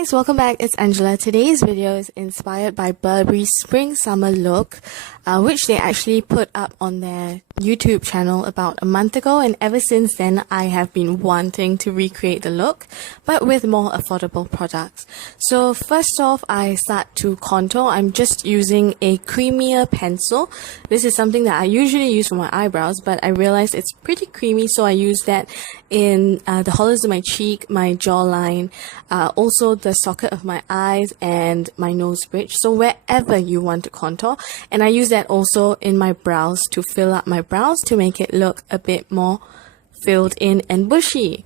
Guys, welcome back. It's Angela. Today's video is inspired by Burberry's Spring Summer look, which they actually put up on their YouTube channel about a month ago, and ever since then I have been wanting to recreate the look, but with more affordable products. So first off, I start to contour. I'm just using a creamier pencil. This is something that I usually use for my eyebrows, but I realized it's pretty creamy, so I use that in the hollows of my cheek, my jawline, also the socket of my eyes and my nose bridge, so wherever you want to contour. And I use that also in my brows to fill up my brows to make it look a bit more filled in and bushy.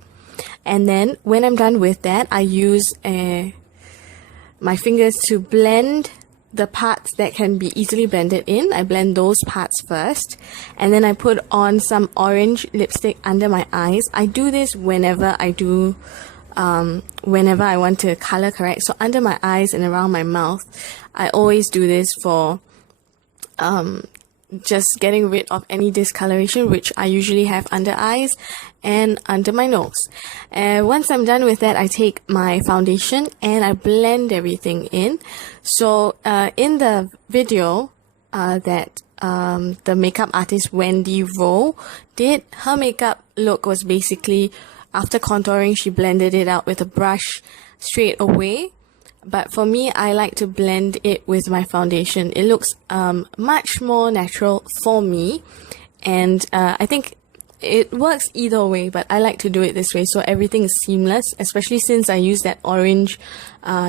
And then when I'm done with that, I use my fingers to blend the parts that can be easily blended in. I blend those parts first, and then I put on some orange lipstick under my eyes. I do this whenever I want to color correct. So under my eyes and around my mouth, I always do this for just getting rid of any discoloration, which I usually have under eyes and under my nose. And once I'm done with that, I take my foundation and I blend everything in. So in the video that the makeup artist Wendy Rowe did, her makeup look was basically, after contouring, she blended it out with a brush straight away. But for me, I like to blend it with my foundation. It looks much more natural for me. And I think it works either way, but I like to do it this way, so everything is seamless, especially since I use that orange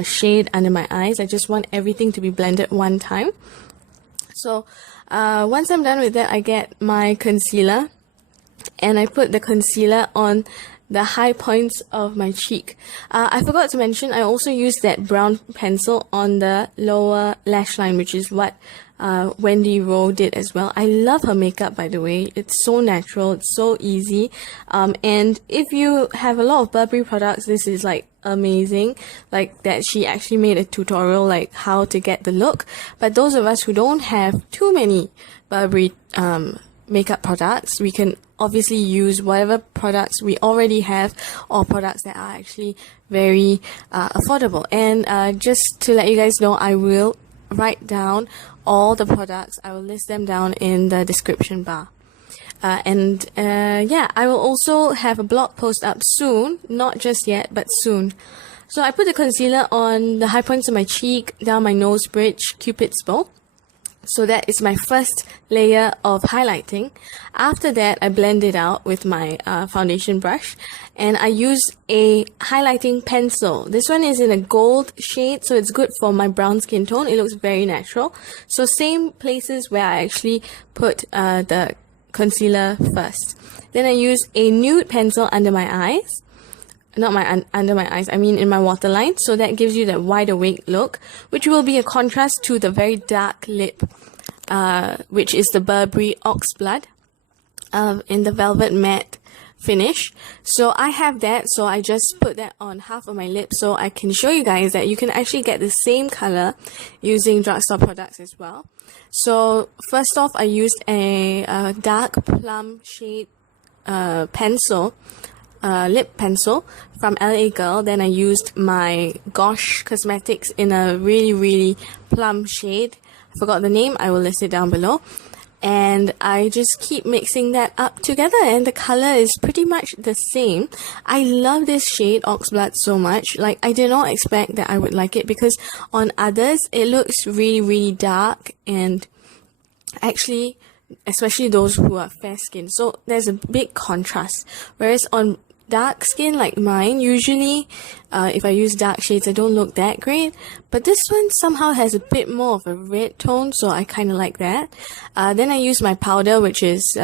shade under my eyes. I just want everything to be blended one time. So once I'm done with that, I get my concealer and I put the concealer on the high points of my cheek. I forgot to mention, I also use that brown pencil on the lower lash line, which is what Wendy Rowe did as well. I love her makeup, by the way. It's so natural, it's so easy. And if you have a lot of Burberry products, this is like amazing, like that she actually made a tutorial like how to get the look. But those of us who don't have too many Burberry makeup products, we can obviously use whatever products we already have, or products that are actually very affordable. And just to let you guys know, I will write down all the products. I will list them down in the description bar. Yeah, I will also have a blog post up soon, not just yet, but soon. So I put the concealer on the high points of my cheek, down my nose bridge, Cupid's bow. So that is my first layer of highlighting. After that, I blend it out with my foundation brush, and I use a highlighting pencil. This one is in a gold shade, so it's good for my brown skin tone. It looks very natural. So same places where I actually put the concealer first. Then I use a nude pencil under my eyes. Not under my eyes, I mean in my waterline, so that gives you that wide awake look, which will be a contrast to the very dark lip, which is the Burberry Oxblood in the velvet matte finish. So I have that, so I just put that on half of my lip, so I can show you guys that you can actually get the same color using drugstore products as well. So first off, I used a dark plum shade pencil, lip pencil from LA Girl. Then I used my Gosh Cosmetics in a really plum shade. I forgot the name, I will list it down below. And I just keep mixing that up together, and the color is pretty much the same. I love this shade Oxblood so much. Like, I did not expect that I would like it, because on others it looks really dark, and actually especially those who are fair skinned, so there's a big contrast. Whereas on dark skin like mine, usually if I use dark shades, I don't look that great, but this one somehow has a bit more of a red tone, so I kind of like that. Then I use my powder, which is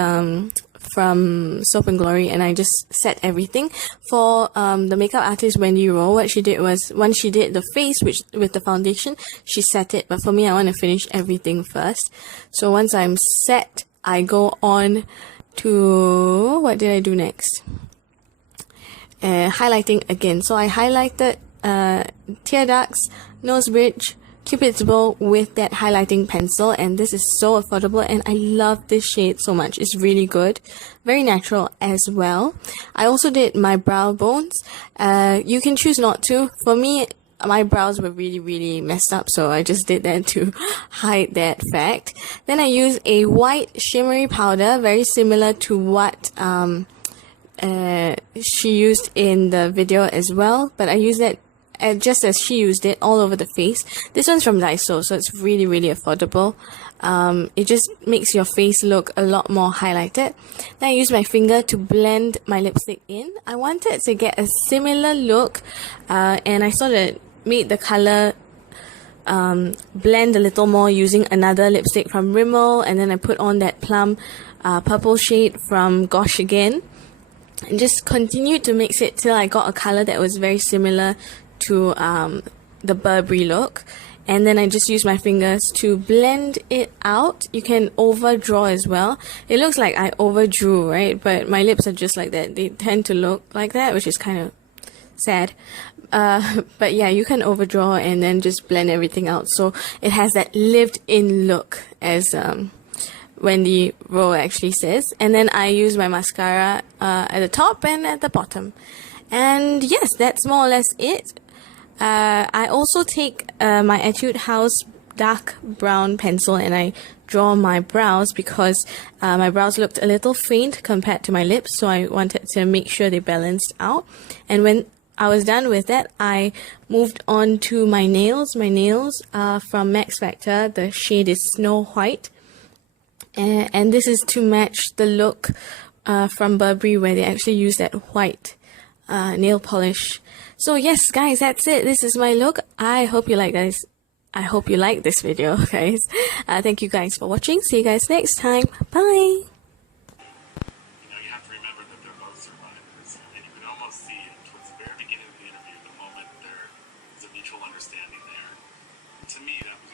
from Soap and Glory, and I just set everything. For the makeup artist Wendy Rowe, what she did was, once she did the face with the foundation, she set it, but for me, I want to finish everything first. So once I'm set, I go on to, what did I do next? Highlighting again. So I highlighted tear ducts, nose bridge, Cupid's bow with that highlighting pencil, and this is so affordable, and I love this shade so much. It's really good, very natural as well. I also did my brow bones. You can choose not to. For me, my brows were really messed up, so I just did that to hide that fact. Then I use a white shimmery powder, very similar to what she used in the video as well, but I use that just as she used it all over the face. This one's from Daiso, so it's really affordable. It just makes your face look a lot more highlighted. Then I use my finger to blend my lipstick in. I wanted to get a similar look, and I sort of made the color blend a little more using another lipstick from Rimmel, and then I put on that plum purple shade from Gosh Again, and just continued to mix it till I got a color that was very similar to the Burberry look. And then I just use my fingers to blend it out. You can overdraw as well. It looks like I overdrew, right? But my lips are just like that. They tend to look like that, which is kind of sad. But yeah, you can overdraw and then just blend everything out. So it has that lived-in look, as Wendy Rowe actually says. And then I use my mascara at the top and at the bottom. And yes, that's more or less it. I also take my Etude House dark brown pencil and I draw my brows because my brows looked a little faint compared to my lips, so I wanted to make sure they balanced out. And when I was done with that, I moved on to my nails. My nails are from Max Factor. The shade is Snow White. And this is to match the look from Burberry, where they actually use that white nail polish. So yes, guys, that's it. This is my look. I hope you like this video, guys. Thank you guys for watching. See you guys next time. Bye. You have to remember that they're both survivors, and you can almost see it towards the very beginning of the interview, the moment there is a mutual understanding there. To me, that was